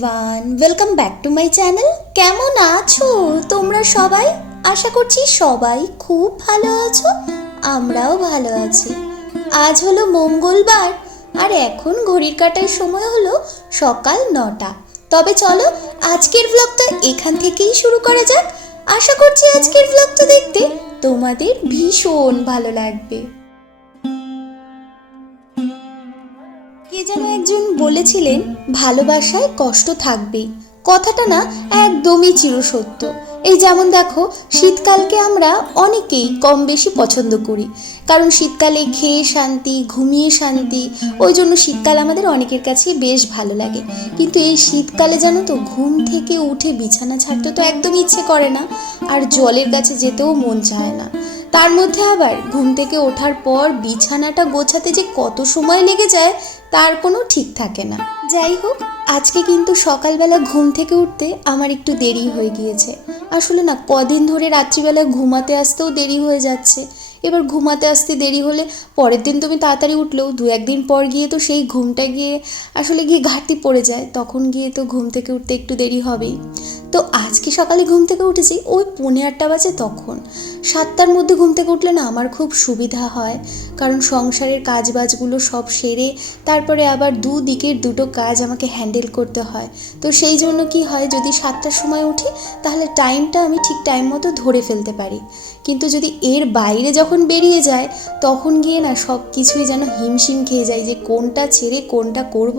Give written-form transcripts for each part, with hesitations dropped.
Everyone, welcome back to my channel. কেমন আছো তোমরা সবাই? আশা করছি সবাই খুব ভালো আছো, আমরাও ভালো আছি। আজ হলো মঙ্গলবার আর এখন ঘড়ির কাঁটার সময় হলো সকাল 9টা। তবে চলো আজকের ব্লগটা এখান থেকেই শুরু করা যাক। আশা করছি আজকের ব্লগটা দেখতে তোমাদের ভীষণ ভালো লাগবে। কে যেন একজন বলেছিলেন, ভালোবাসায় কষ্ট থাকবেই। কথাটা না একদমই চিরসত্য। এই যেমন দেখো, শীতকালকে আমরা অনেকেই কম বেশি পছন্দ করি, কারণ শীতকালে খেয়ে শান্তি, ঘুমিয়ে শান্তি, ওই জন্য শীতকাল আমাদের অনেকের কাছে বেশ ভালো লাগে। কিন্তু এই শীতকালে জানো তো, ঘুম থেকে উঠে বিছানা ছাড়তে তো একদম ইচ্ছে করে না, আর জলের কাছে যেতেও মন চায় না। তার মধ্যে আবার ঘুম থেকে ওঠার পর বিছানাটা গোছাতে যে কত সময় লেগে যায় তার কোনো ঠিক থাকে না। যাই হোক, আজকে কিন্তু সকালবেলা ঘুম থেকে উঠতে আমার একটু দেরি হয়ে গিয়েছে। আসলে না, কদিন ধরে রাত্রিবেলা ঘুমাতে আসতেও দেরি হয়ে যাচ্ছে। এবার ঘুমাতে আসতে দেরি হলে পরের দিন তুমি তাড়াতাড়ি উঠলেও দু একদিন পর গিয়ে তো সেই ঘুমটা গিয়ে আসলে গিয়ে ঘাটতি পড়ে যায়, তখন গিয়ে তো ঘুম থেকে উঠতে একটু দেরি হবেই। তো আজকে সকালে ঘুম থেকে উঠেছি ওই 8:45 বাজে। তখন 7টার মধ্যে ঘুম থেকে উঠলে না আমার খুব সুবিধা হয়, কারণ সংসারের কাজবাজগুলো সব সেরে তারপরে আবার দুদিকের দুটো কাজ আমাকে হ্যান্ডেল করতে হয়। তো সেই জন্য কি হয়, যদি 7টার সময় উঠি তাহলে টাইমটা আমি ঠিক টাইম মতো ধরে ফেলতে পারি। কিন্তু যদি এর বাইরে যখন বেরিয়ে যায় তখন গিয়ে না সব কিছুই যেন হিমশিম খেয়ে যায়, যে কোনটা ছেড়ে কোনটা করব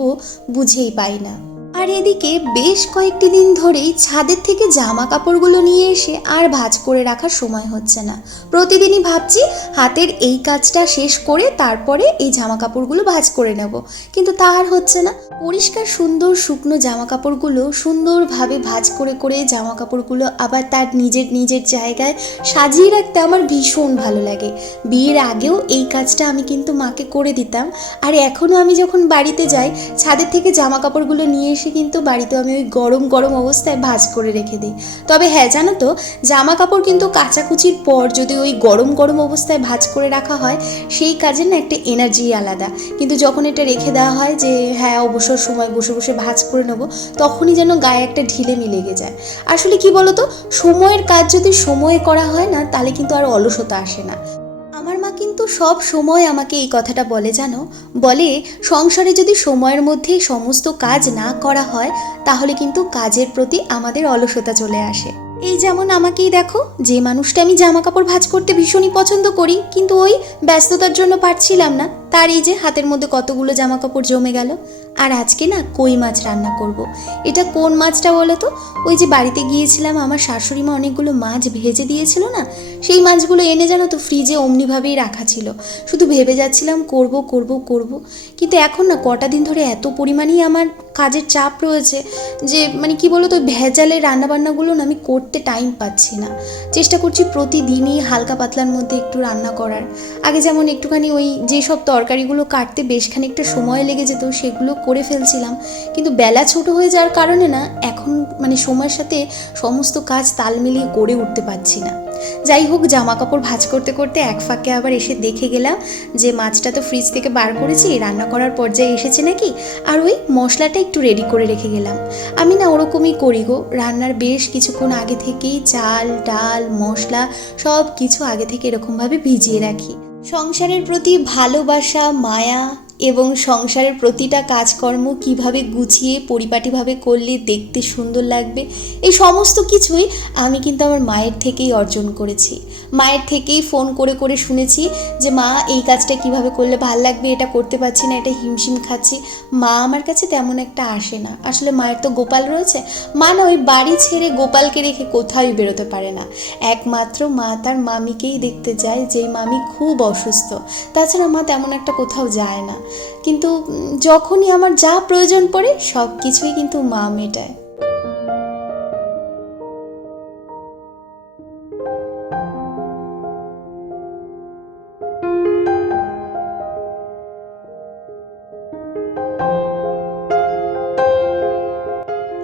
বুঝেই পাই না। আর এদিকে বেশ কয়েকটি দিন ধরেই ছাদের থেকে জামা কাপড়গুলো নিয়ে এসে আর ভাঁজ করে রাখার সময় হচ্ছে না। প্রতিদিনই ভাবছি হাতের এই কাজটা শেষ করে তারপরে এই জামা কাপড়গুলো ভাঁজ করে নেব, কিন্তু তা আর হচ্ছে না। পরিষ্কার সুন্দর শুকনো জামা কাপড়গুলো সুন্দরভাবে ভাঁজ করে করে জামা কাপড়গুলো আবার তার নিজের নিজের জায়গায় সাজিয়ে রাখতে আমার ভীষণ ভালো লাগে। বিয়ের আগেও এই কাজটা আমি কিন্তু মাকে করে দিতাম, আর এখনও আমি যখন বাড়িতে যাই ছাদের থেকে জামা কাপড়গুলো নিয়ে এসে কিন্তু বাড়িতেও আমি ওই গরম গরম অবস্থায় ভাঁজ করে রেখে দিই। তবে হ্যাঁ, জানো তো, জামা কাপড় কিন্তু কাচাকুচির পর যদি ওই গরম গরম অবস্থায় ভাঁজ করে রাখা হয় সেই কাজের না একটা এনার্জি আলাদা। কিন্তু যখন এটা রেখে দেওয়া হয় যে হ্যাঁ অবসর সময় বসে বসে ভাঁজ করে নেবো, তখনই যেন গায়ে একটা ঢিলেমি লেগে যায়। আসলে কি বলতো, সময়ের কাজ যদি সময়ে করা হয় না তাহলে কিন্তু আর অলসতা আসে না। আমার মা কিন্তু সব সময় আমাকে এই কথাটা বলে, জানো, বলে সংসারে যদি সময়ের মধ্যে সমস্ত কাজ না করা হয় তাহলে কিন্তু কাজের প্রতি আমাদের অলসতা চলে আসে। এই যেমন আমাকেই দেখো, যে মানুষটা আমি জামা কাপড় ভাঁজ করতে ভীষণই পছন্দ করি কিন্তু ওই ব্যস্ততার জন্য পারছিলাম না, তার এই যে হাতের মধ্যে কতগুলো জামা কাপড় জমে গেল। আর আজকে না কই মাছ রান্না করব। এটা কোন মাছটা বলো তো? ওই যে বাড়িতে গিয়েছিলাম আমার শাশুড়ি মা অনেকগুলো মাছ ভেজে দিয়েছিল না, সেই মাছগুলো এনে জানো তো ফ্রিজে অমনিভাবেই রাখা ছিল। শুধু ভেবে যাচ্ছিলাম করব করব করব, কিন্তু এখন না কটা দিন ধরে এত পরিমাণেই আমার কাজের চাপ রয়েছে যে মানে কি বলো তো, ভেজালের রান্নাবান্নাগুলো না আমি করতে টাইম পাচ্ছি না। চেষ্টা করছি প্রতিদিনই হালকা পাতলার মধ্যে একটু রান্না করার। আগে যেমন একটুখানি ওই যেসব তরকারিগুলো কাটতে বেশ খানিকটা সময় লেগে যেত সেগুলো করে ফেলছিলাম, কিন্তু বেলা ছোট হয়ে যাওয়ার কারণে না এখন মানে সময়ের সাথে সমস্ত কাজ তাল মিলিয়ে করে উঠতে পারছি না। যাই হোক, জামা কাপড় ভাঁজ করতে করতে এক ফাঁকে আবার এসে দেখে গেলাম যে মাছটা তো ফ্রিজ থেকে বার করেছি, রান্না করার পর্যায়ে এসেছে নাকি, আর ওই মশলাটা একটু রেডি করে রেখে গেলাম। আমি না ওরকমই করি গো, রান্নার বেশ কিছুক্ষণ আগে থেকেই চাল ডাল মশলা সব কিছু আগে থেকে এরকমভাবে ভিজিয়ে রাখি। সংসারের প্রতি ভালোবাসা, মায়া এবং সংসারের প্রতিটা কাজকর্ম কিভাবে গুছিয়ে পরিপাটিভাবে করলে দেখতে সুন্দর লাগবে, এই সমস্ত কিছুই আমি কিন্তু আমার মায়ের থেকেই অর্জন করেছি। মায়ের থেকেই ফোন করে করে শুনেছি যে মা এই কাজটা কিভাবে করলে ভাল লাগবে, এটা করতে পারছি না, এটা হিমশিম খাচ্ছি। মা আমার কাছে তেমন একটা আসে না, আসলে মায়ের তো গোপাল রয়েছে। মা না ওই বাড়ি ছেড়ে গোপালকে রেখে কোথাও বেরোতে পারে না, একমাত্র মা তার মামিকেই দেখতে যায়, যেই মামি খুব অসুস্থ। তাছাড়া মা তেমন একটা কোথাও যায় না, কিন্তু যখনই আমার যা প্রয়োজন পড়ে সব কিছুই কিন্তু মা মেটায়।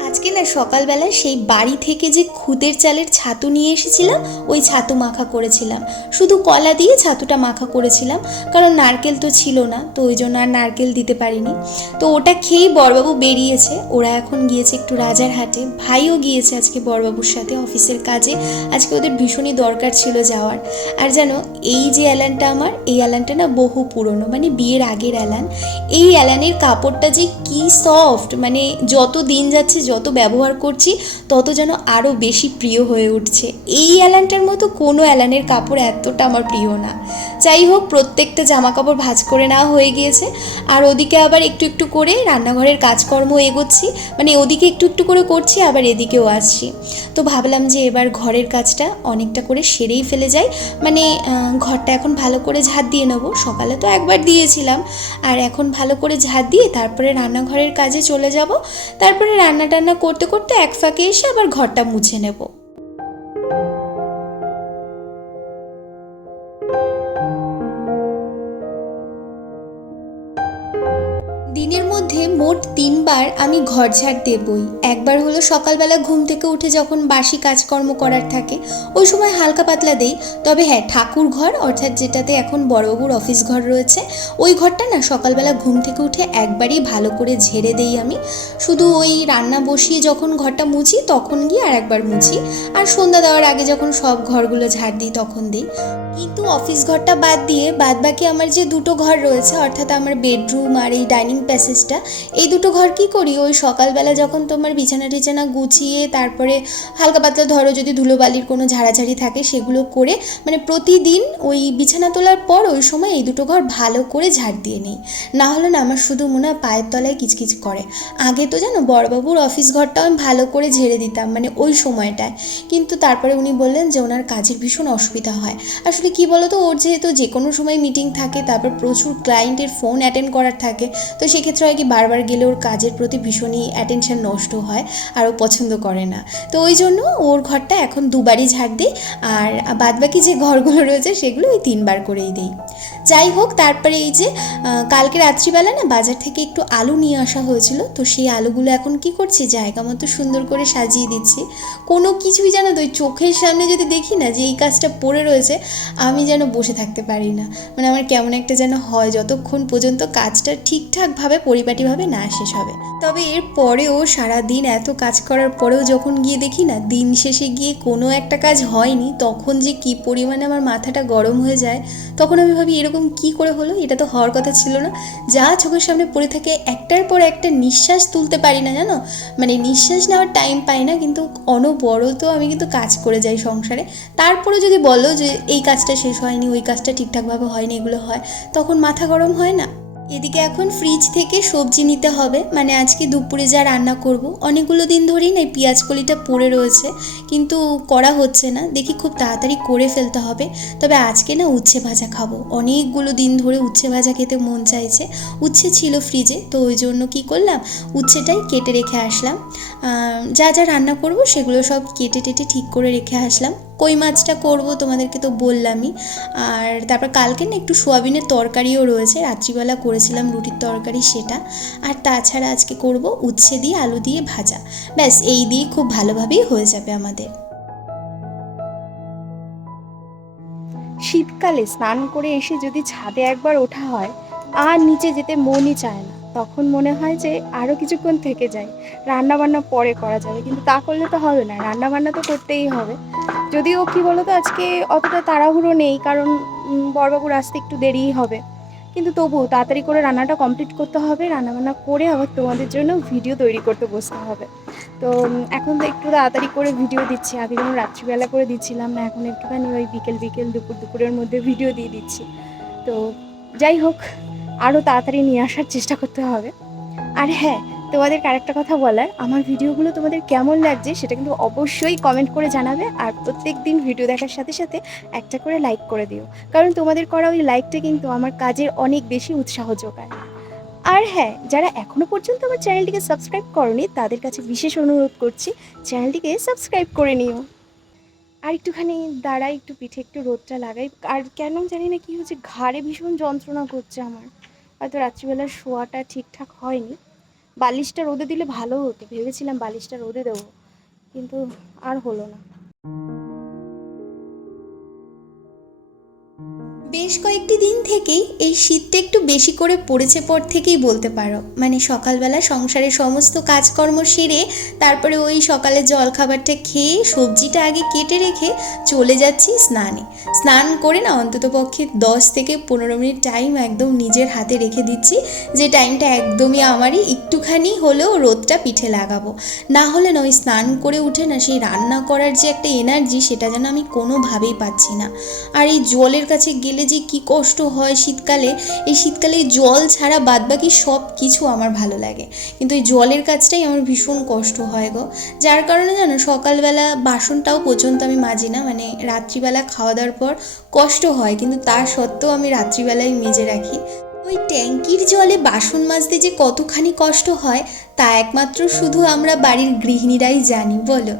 আজকে না সকালবেলা সেই বাড়ি থেকে যে খুদের চালের ছাতু নিয়ে এসেছিলাম, ওই ছাতু মাখা করেছিলাম। শুধু কলা দিয়ে ছাতুটা মাখা করেছিলাম, কারণ নারকেল তো ছিল না, তো ওই জন্য আর নারকেল দিতে পারিনি। তো ওটা খেয়েই বড়বাবু বেরিয়েছে। ওরা এখন গিয়েছে একটু রাজারহাটে, ভাইও গিয়েছে আজকে বড়বাবুর সাথে অফিসের কাজে। আজকে ওদের ভীষণই দরকার ছিল যাওয়ার। আর জানো, এই যে অ্যালানটা আমার, এই অ্যালানটা না বহু পুরনো, মানে বিয়ের আগের অ্যালান। এই অ্যালানের কাপড়টা যে কি সফট, মানে যত দিন যাচ্ছে, যত ব্যবহার করছি, তত যেন আরও বেশি প্রিয় হয়ে উঠছে। এই অ্যালানটার মতো কোনো অ্যালানের কাপড় এতটা আমার প্রিয় না। যাই হোক, প্রত্যেকটা জামা কাপড় ভাঁজ করে নেওয়া হয়ে গিয়েছে। আর ওদিকে আবার একটু একটু করে রান্নাঘরের কাজকর্ম এগোচ্ছি, মানে ওদিকে একটু একটু করে করছি, আবার এদিকেও আসছি। তো ভাবলাম যে এবার ঘরের কাজটা অনেকটা করে সেরেই ফেলে যাই, মানে ঘরটা এখন ভালো করে ঝাড় দিয়ে নেবো। সকালে তো একবার দিয়েছিলাম, আর এখন ভালো করে ঝাড় দিয়ে তারপরে রান্নাঘরের কাজে চলে যাব। তারপরে রান্না টান্না করতে করতে এক ফাঁকে এসে আবার ঘরটা মুছে নেব। দিনের মধ্যে মোট 3বার আমি ঘর ঝাড় দেবই। একবার হলো সকালবেলা ঘুম থেকে উঠে যখন বাসি কাজকর্ম করার থাকে, ওই সময় হালকা পাতলা দেই। তবে হ্যাঁ, ঠাকুর ঘর অর্থাৎ যেটাতে এখন বড়বাবুর অফিস ঘর রয়েছে, ওই ঘরটা না সকালবেলা ঘুম থেকে উঠে একবারই ভালো করে ঝেড়ে দেই আমি। শুধু ওই রান্না বসিয়ে যখন ঘরটা মুছি তখন গিয়ে আর একবার মুছি, আর সন্ধ্যা দেওয়ার আগে যখন সব ঘরগুলো ঝাড় দিই তখন দিই। কিন্তু অফিস ঘরটা বাদ দিয়ে বাদবাকি আমার যে দুটো ঘর রয়েছে, অর্থাৎ আমার বেডরুম আর এই ডাইনিং প্যাসেজটা, এই দুটো ঘর কী করি, ওই সকালবেলা যখন তোমার বিছানা টিছানা গুছিয়ে তারপরে হালকা পাতলা ধরো যদি ধুলোবালির কোনো ঝাড়াঝাড়ি থাকে সেগুলো করে, মানে প্রতিদিন ওই বিছানা তোলার পর ওই সময় এই দুটো ঘর ভালো করে ঝাড় দিয়ে নিই। না হলে না আমার শুধু মনে হয় পায়ের তলায় কিচকিচ করে। আগে তো জানো বড়বাবুর অফিস ঘরটাও আমি ভালো করে ঝেড়ে দিতাম, মানে ওই সময়টায়। কিন্তু তারপরে উনি বললেন যে ওনার কাজের ভীষণ অসুবিধা হয়। আসলে কি বলো তো, ওর যেহেতু যে কোনো সময় মিটিং থাকে, তারপর প্রচুর ক্লায়েন্টের ফোন অ্যাটেন্ড করার থাকে, তো সেক্ষেত্রে হয় কি বারবার গেলে ওর কাজের প্রতি ভীষণই অ্যাটেনশন নষ্ট হয়, আর ও পছন্দ করে না। তো ওই জন্য ওর ঘরটা এখন দুবারই ঝাড় দিই, আর বাদবাকি যে ঘরগুলো রয়েছে সেগুলো ওই 3বার করেই দিই। যাই হোক, তারপরে এই যে কালকে রাত্রিবেলা না বাজার থেকে একটু আলু নিয়ে আসা হয়েছিল, তো সেই আলুগুলো এখন কি করছি, জায়গা মতো সুন্দর করে সাজিয়ে দিচ্ছি। কোনো কিছুই জানো তো, ওই চোখের সামনে যদি দেখি না যে এই কাজটা পড়ে রয়েছে, আমি যেন বসে থাকতে পারি না। মানে আমার কেমন একটা যেন হয়, যতক্ষণ পর্যন্ত কাজটা ঠিকঠাকভাবে পরিপাটিভাবে না শেষ হবে। তবে এর পরেও সারাদিন এত কাজ করার পরেও যখন গিয়ে দেখি না দিন শেষে গিয়ে কোনো একটা কাজ হয়নি, তখন যে কী পরিমাণে আমার মাথাটা গরম হয়ে যায়। তখন আমি ভাবি এরকম কি করে হলো, এটা তো হওয়ার কথা ছিল না। যা চোখের সামনে পড়ে থাকে একটার পর একটা নিঃশ্বাস তুলতে পারি না জানো, মানে নিঃশ্বাস নেওয়ার টাইম পাই না। কিন্তু অনবরত আমি কিন্তু কাজ করে যাই সংসারে। তারপরে যদি বলো যে এই কাজটা শেষ হয়নি, ওই কাজটা ঠিকঠাকভাবে হয়নি, এগুলো হয়, তখন মাথা গরম হয় না। এদিকে এখন ফ্রিজ থেকে সবজি নিতে হবে, মানে আজকে দুপুরে যা রান্না করব। অনেকগুলো দিন ধরেই না পেঁয়াজ কলিটা পড়ে রয়েছে, কিন্তু করা হচ্ছে না। দেখি খুব তাড়াতাড়ি করে ফেলতে হবে। তবে আজকে না উচ্ছে ভাজা খাবো, অনেকগুলো দিন ধরে উচ্ছে ভাজা খেতে মন চাইছে। উচ্ছে ছিল ফ্রিজে, তো ওই জন্য কী করলাম, উচ্ছেটাই কেটে রেখে আসলাম। যা যা রান্না করব সেগুলো সব কেটে টেটে ঠিক করে রেখে আসলাম। কই মাছটা করব তোমাদেরকে তো বললামই। আর তারপর কালকে না একটু সোয়াবিনের তরকারিও রয়েছে, রাত্রিবেলা করেছিলাম রুটির তরকারি সেটা। আর তাছাড়া আজকে করব উচ্ছে দিয়ে আলু দিয়ে ভাজা। ব্যাস এই দিয়ে খুব ভালোভাবেই হয়ে যাবে আমাদের। শীতকালে স্নান করে এসে যদি ছাদে একবার ওঠা হয়, আর নিচে যেতে মনই চায় না। তখন মনে হয় যে আরও কিছুক্ষণ থেকে যাই, রান্না বান্না পরে করা যাবে, কিন্তু তা করলে তো হবে না, রান্না বান্না তো করতেই হবে। যদিও কি বলো তো, আজকে অতটা তাড়াহুড়ো নেই, কারণ বড়বাবুর আসতে একটু দেরিই হবে। কিন্তু তবুও তাড়াতাড়ি করে রান্নাটা কমপ্লিট করতে হবে, রান্নাবান্না করে আবার তোমাদের জন্য ভিডিও তৈরি করতে বসতে হবে। তো এখন তো একটু তাড়াতাড়ি করে ভিডিও দিচ্ছি, আগে যেমন রাত্রিবেলা করে দিচ্ছিলাম না, এখন একটুখানি ওই বিকেল বিকেল দুপুরের মধ্যে ভিডিও দিয়ে দিচ্ছি। তো যাই হোক, আরও তাড়াতাড়ি নিয়ে আসার চেষ্টা করতে হবে। আর হ্যাঁ, তোমাদেরকে আরেকটা কথা বলার, আমার ভিডিওগুলো তোমাদের কেমন লাগছে সেটা কিন্তু অবশ্যই কমেন্ট করে জানাবে। আর প্রত্যেক দিন ভিডিও দেখার সাথে সাথে একটা করে লাইক করে দিও, কারণ তোমাদের করা ওই লাইকটা কিন্তু আমার কাজের অনেক বেশি উৎসাহ যোগায়। আর হ্যাঁ, যারা এখনও পর্যন্ত আমার চ্যানেলটিকে সাবস্ক্রাইব করনি তাদের কাছে বিশেষ অনুরোধ করছি, চ্যানেলটিকে সাবস্ক্রাইব করে নিও। আর একটুখানি দাঁড়াই, একটু পিঠে একটু রোদটা লাগাই। আর কেন জানি না কী হচ্ছে, ঘাড়ে ভীষণ যন্ত্রণা করছে আমার, হয়তো রাত্রিবেলা শোয়াটা ঠিকঠাক হয়নি। বালিশটা রোদে দিলে ভালো হতো, ভেবেছিলাম বালিশটা রোদে দেবো, কিন্তু আর হলো না। বেশ কয়েকটি দিন থেকেই এই শীতটা একটু বেশি করে পড়েছে পর থেকেই বলতে পারো। মানে সকালবেলা সংসারের সমস্ত কাজকর্ম সেরে তারপরে ওই সকালে জলখাবারটা খেয়ে সবজিটা আগে কেটে রেখে চলে যাচ্ছি স্নানে। স্নান করে না অন্ততপক্ষে 10 থেকে 15 মিনিট টাইম একদম নিজের হাতে রেখে দিচ্ছি, যে টাইমটা একদমই আমারই একটুখানি হলেও রোদটা পিঠে লাগাবো। না হলে না ওই স্নান করে উঠে না সেই রান্না করার যে একটা এনার্জি, সেটা যেন আমি কোনোভাবেই পাচ্ছি না। আর এই জলের কাছে গেলে যে কি কষ্ট হয় শীতকালে, এই শীতকালে জল ছাড়া বাদবাকি সব কিছু আমার ভালো লাগে, কিন্তু এই জলের কাজটাই আমার ভীষণ কষ্ট হয় গো। যার কারণে জানো সকালবেলা বাসনটাও পর্যন্ত আমি মাজি না, মানে রাত্রিবেলা খাওয়া দাওয়ার পর কষ্ট হয়, কিন্তু তার সত্ত্বেও আমি রাত্রিবেলায় মেজে রাখি। ওই ট্যাঙ্কির জলে বাসন মাজতে যে কতখানি কষ্ট হয় তা একমাত্র শুধু আমরা বাড়ির গৃহিণীরাই জানি, বলো।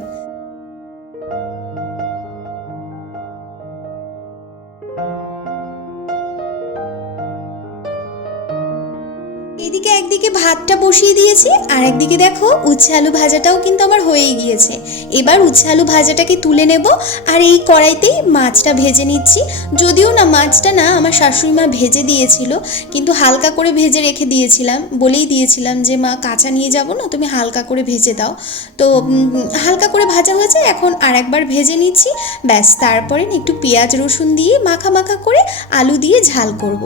এদিকে একদিকে ভাতটা বসিয়ে দিয়েছি, আর একদিকে দেখো উচ্ছে আলু ভাজাটাও কিন্তু আমার হয়েই গিয়েছে। এবার উচ্ছে আলু ভাজাটাকে তুলে নেব, আর এই কড়াইতেই মাছটা ভেজে নিচ্ছি। যদিও না মাছটা না আমার শাশুড়ি মা ভেজে দিয়েছিল, কিন্তু হালকা করে ভেজে রেখে দিয়েছিলাম, বলেই দিয়েছিলাম যে মা কাঁচা নিয়ে যাব না, তুমি হালকা করে ভেজে দাও। তো হালকা করে ভাজা হয়েছে, এখন আর একবার ভেজে নিচ্ছি। ব্যাস, তারপরে একটু পেঁয়াজ রসুন দিয়ে মাখা মাখা করে আলু দিয়ে ঝাল করব।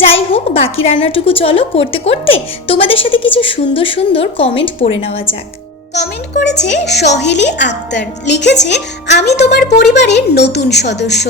যাই হোক, বাকি রান্নাটুকু চলো করতে করতে তোমাদের সাথে কিছু সুন্দর সুন্দর কমেন্ট পড়ে নেওয়া যাক। কমেন্ট করেছে সহেলি আক্তার, লিখেছে আমি তোমার পরিবারের নতুন সদস্য,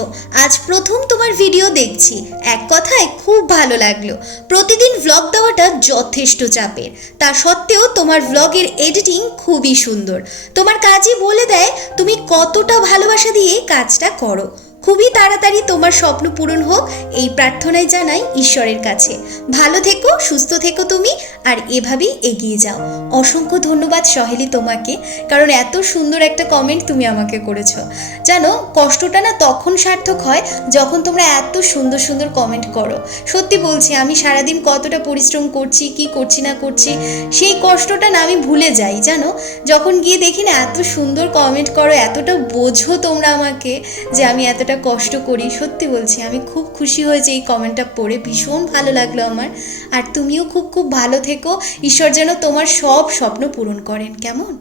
আজ প্রথম তোমার ভিডিও দেখছি, এক কথায় খুব ভালো লাগলো। প্রতিদিন ভ্লগ দেওয়াটা যথেষ্ট চাপের, তা সত্ত্বেও তোমার ভ্লগের এডিটিং খুবই সুন্দর। তোমার কাজই বলে দেয় তুমি কতটা ভালোবাসা দিয়ে কাজটা করো। খুবই তাড়াতাড়ি তোমার স্বপ্ন পূরণ হোক এই প্রার্থনাই জানাই ঈশ্বরের কাছে। ভালো থেকো, সুস্থ থেকো তুমি, আর এভাবেই এগিয়ে যাও। অসংখ্য ধন্যবাদ সহেলি তোমাকে, কারণ এত সুন্দর একটা কমেন্ট তুমি আমাকে করেছো। জানো কষ্টটা না তখন সার্থক হয় যখন তোমরা এত সুন্দর সুন্দর কমেন্ট করো। সত্যি বলছি, আমি সারাদিন কতটা পরিশ্রম করছি, কি করছি না করছি, সেই কষ্টটা না আমি ভুলে যাই। জানো যখন গিয়ে দেখি না এত সুন্দর কমেন্ট করো, এতটা বোঝো তোমরা আমাকে যে আমি এতটা কষ্ট করি। সত্যি বলছি, আমি খুব খুশি হয়েছি এই কমেন্টটা পড়ে, ভীষণ ভালো লাগলো আমার। আর তুমিও খুব খুব ভালো থেকো, ঈশ্বর যেন তোমার সব স্বপ্ন পূরণ করেন, কেমন?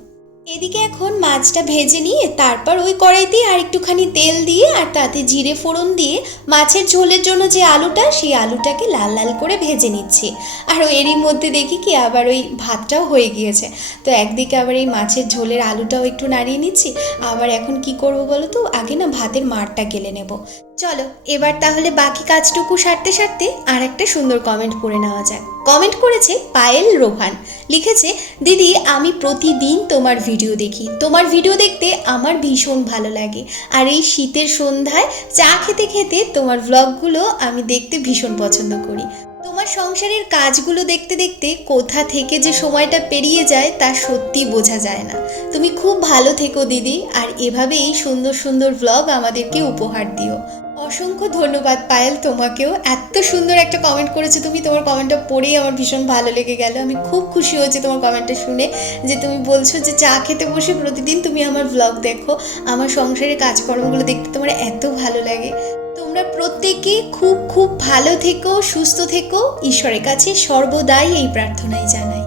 এদিকে এখন মাছটা ভেজে নিয়ে তারপর ওই কড়াইতেই আর একটুখানি তেল দিয়ে আর তাতে জিরে ফোড়ন দিয়ে মাছের ঝোলের জন্য যে আলুটা, সেই আলুটাকে লাল লাল করে ভেজে নিচ্ছি। আর এরই মধ্যে দেখি কি আবার ওই ভাতটাও হয়ে গিয়েছে। তো একদিকে আবার এই মাছের ঝোলের আলুটাও একটু নাড়িয়ে নিচ্ছি। আবার এখন কি করব বলো তো, আগে না ভাতের মাড়টা গেলে নেব। চলো এবার তাহলে বাকি কাজটুকু সারতে সারতে আর একটা সুন্দর কমেন্ট পড়ে নেওয়া যাক। কমেন্ট করেছে পায়েল রোহান, লিখেছে দিদি আমি প্রতিদিন তোমার ভিডিও দেখি, তোমার ভিডিও দেখতে আমার ভীষণ ভালো লাগে। আর এই শীতের সন্ধ্যায় চা খেতে খেতে তোমার ব্লগগুলো আমি দেখতে ভীষণ পছন্দ করি। তোমার সংসারের কাজগুলো দেখতে দেখতে কোথা থেকে যে সময়টা পেরিয়ে যায় তা সত্যি বোঝা যায় না। তুমি খুব ভালো থেকো দিদি, আর এভাবেই সুন্দর সুন্দর ব্লগ আমাদেরকে উপহার দিও। অসংখ্য ধন্যবাদ পায়েল, তোমাকেও। এত সুন্দর একটা কমেন্ট করেছো তুমি, তোমার কমেন্টটা পড়েই আমার ভীষণ ভালো লেগে গেল। আমি খুব খুশি হয়েছি তোমার কমেন্টটা শুনে, যে তুমি বলছো যে চা খেতে বসে প্রতিদিন তুমি আমার ব্লগ দেখো, আমার সংসারের কাজকর্মগুলো দেখতে তোমার এত ভালো লাগে। তোমরা প্রত্যেকে খুব খুব ভালো থেকো, সুস্থ থেকো, ঈশ্বরের কাছে সর্বদাই এই প্রার্থনাই জানাই।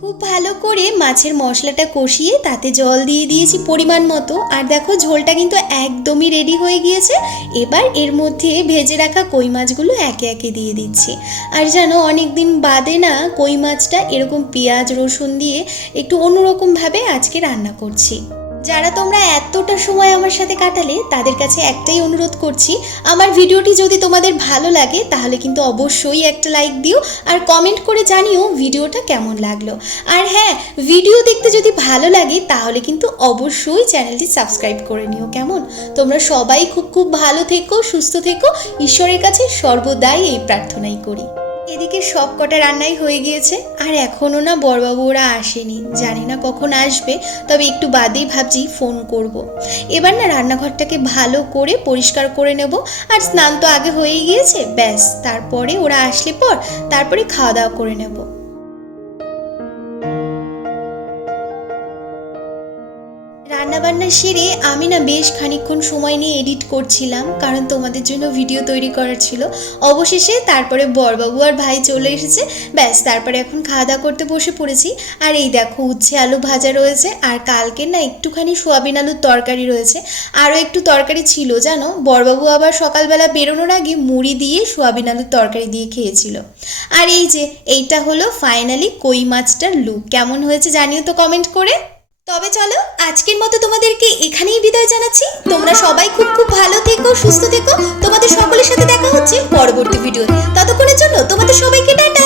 খুব ভালো করে মাছের মশলাটা কষিয়ে তাতে জল দিয়ে দিয়েছি পরিমাণ মতো, আর দেখো ঝোলটা কিন্তু একদমই রেডি হয়ে গিয়েছে। এবার এর মধ্যে ভেজে রাখা কই মাছগুলো একে একে দিয়ে দিচ্ছি। আর জানো অনেক দিন বাদে না কই মাছটা এরকম পেঁয়াজ রসুন দিয়ে একটু অন্যরকমভাবে আজকে রান্না করছি। যারা তোমরা এতটা সময় আমার সাথে কাটালে তাদের কাছে একটাই অনুরোধ করছি, আমার ভিডিওটি যদি তোমাদের ভালো লাগে তাহলে কিন্তু অবশ্যই একটা লাইক দিও, আর কমেন্ট করে জানিও ভিডিওটা কেমন লাগলো। আর হ্যাঁ, ভিডিও দেখতে যদি ভালো লাগে তাহলে কিন্তু অবশ্যই চ্যানেলটি সাবস্ক্রাইব করে নিও, কেমন? তোমরা সবাই খুব খুব ভালো থেকো, সুস্থ থেকো, ঈশ্বরের কাছে সর্বদাই এই প্রার্থনাই করি। এদিকে সব কটা রান্নাই হয়ে গিয়েছে, আর এখনও না বড়বাবু ওরা আসেনি, জানি না কখন আসবে, তবে একটু বাদেই ভাবছি ফোন করব। এবার না রান্নাঘরটাকে ভালো করে পরিষ্কার করে নেব, আর স্নান তো আগে হয়ে গিয়েছে, ব্যাস তারপরে ওরা আসলে পর তারপরে খাওয়া দাওয়া করে নেব। রান্নাবান্না সেরে আমি না বেশ খানিকক্ষণ সময় নিয়ে এডিট করছিলাম, কারণ তোমাদের জন্য ভিডিও তৈরি করার ছিল। অবশেষে তারপরে বড়বাবু আর ভাই চলে এসেছে, ব্যাস তারপরে এখন খাওয়া দাওয়া করতে বসে পড়েছি। আর এই দেখো উচ্ছে আলু ভাজা রয়েছে, আর কালকে না একটুখানি সোয়াবিন আলুর তরকারি রয়েছে, আরও একটু তরকারি ছিল জানো। বড়বাবু আবার সকালবেলা বেরোনোর আগে মুড়ি দিয়ে সোয়াবিন আলুর তরকারি দিয়ে খেয়েছিল। আর এই যে এইটা হলো ফাইনালি কই মাছটার লুক, কেমন হয়েছে জানিও তো কমেন্ট করে। তবে চলো আজকের মতো তোমাদেরকে এখানেই বিদায় জানাচ্ছি। তোমরা সবাই খুব খুব ভালো থেকো, সুস্থ থেকো। তোমাদের সকলের সাথে দেখা হচ্ছে পরবর্তী ভিডিও। ততক্ষণের জন্য তোমাদের সবাইকে টাটা।